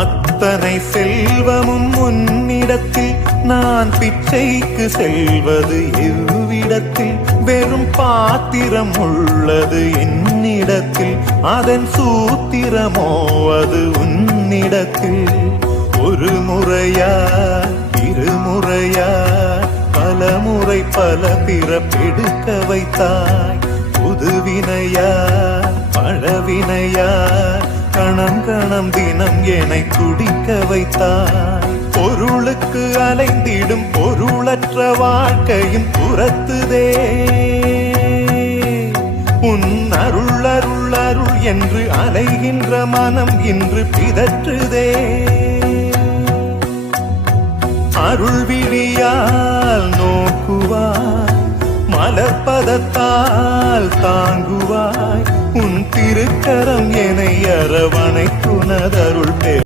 அத்தனை செல்வமும் உன்னிடத்தில் நான் பிச்சைக்கு செல்வது எவ்விடத்தில்? வெறும் பாத்திரம் உள்ளது என்னிடத்தில், அதன் சூத்திரமோ அது உன்னிடத்தில். ஒரு முறையா இருமுறையா பல முறை பல பிறப்பெடுக்க வைத்தாய். புதுவினையா பழவினையா கணம் கணம் தினம் என்னை துடிக்க வைத்தாய். பொருளுக்கு அலைந்திடும் பொருளற்ற வாழ்க்கையும் துரத்துதே. உன் அருள் அருள் அருள் என்று அலைகின்ற மனம் இன்று பிதற்றுதே. அருள் விழியால் நோக்குவாய், மலர்பதத்தால் தாங்குவாய். உன் திருக்கரம் என்னை அரவணைத்துனதருள்